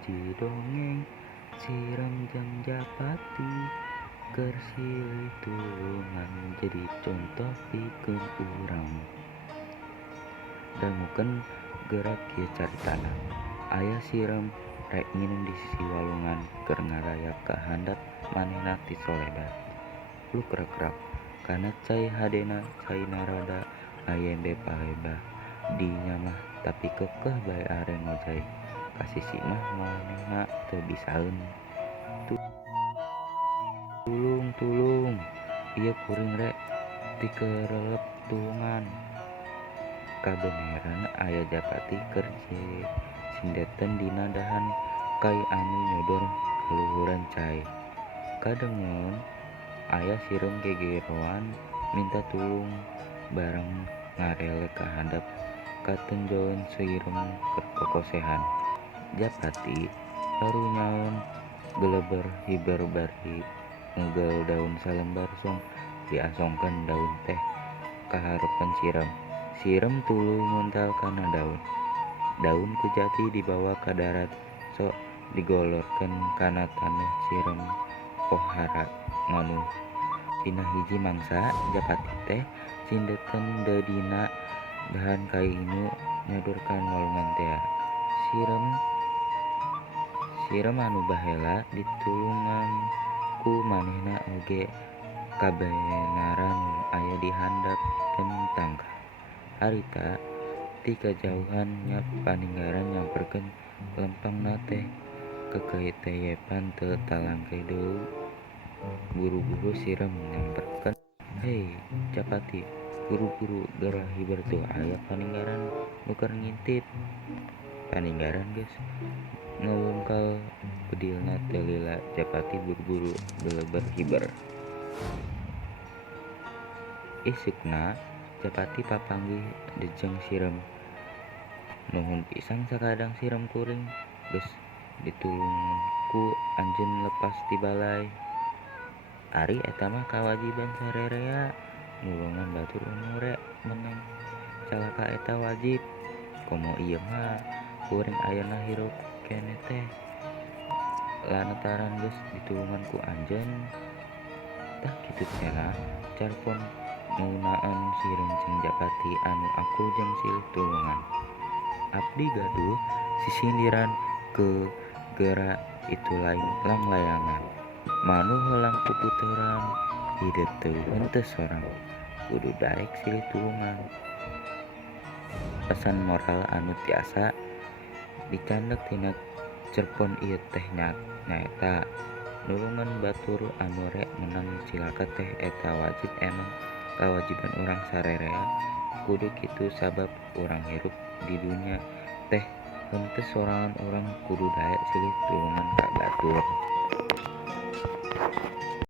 hiji dongeng Siram Jang Japati keur silih tulungan jadi contoh pikeun urang. Dangukeun gerak kieu caritana. Aya siram rek nginum di sisi walungan keur ngarayap ka handap manehna ti soledad. Luk-rek-rek kana cai hadena caina rada ayembe paebah dinya mah tapi kekeh bae are ngojay. Ka sisi mah manehna teu bisaeun. Tulung, ieu kuring rek tikeurelep tulungan. Kabeneran aya Japati keur sindetan dina dahan kai anu nyodor kaluhuran cai. Kadengeun aya sireum gegeroan minta tulung bareng ngarele ka handap katenjoeun sireum keur kokosehan. Japati karunyaeun geleber hiber bari ngegel daun salembar song diasongkeun daun teh ka harepan sireum. Sireum tuluy nguntal kana daun. Daun kejati dibawa ka darat sok digolorkeun kana taneuh sireum pohara nganu. Dina hiji mangsa Japati teh sindetan da dina dahan kai nu nyodorkan walungan tea. Sireum anu baheula ditulungan ku manehna oge kabenaran aya di handap tentangka. Harita ti kajauhan nya paninggaran nyamperkeun lempengna teh keketeyepan teu talangke deui. Buru-buru sireum nyamperkeun, "Hei Japati, buru-buru geura hiber teu aya paninggaran nu keur ngintip." Paninggaran geus ngeungkel bedilna teu lila Japati buru-buru geleber hiber. Isukna Japati papanggih dejeng sireum. "Nuhun pisan sakadang sireum kuring geus ditulungan ku anjeun lepas ti balai. Ari eta mah kawajiban sarerea, nulungan batur umur rek meneng calaka eta wajib. Komo ieu mah kuring ayeuna hirup keneh teh lantaran geus ditulungan ku anjeun." Tah kitu cenah carpon ngeunaan sireum jeung Japati anu akul jeung silih tulungan. Abdi gaduh sisindiran ke geura itu lain lang-layangan. Manu heulang puputeuran hideut teu henteu sorang, kudu daek silih tulungan. Pesan moral anu tiasa dicandek tina cerpon ieu teh nyaeta, nulungan batur anu rek menang cilaka teh eta wajib emang kawajiban urang sarerea. Kudu kitu sabab urang hirup di dunya teh henteu sorangan urang kudu daek silih tulungan ka batur.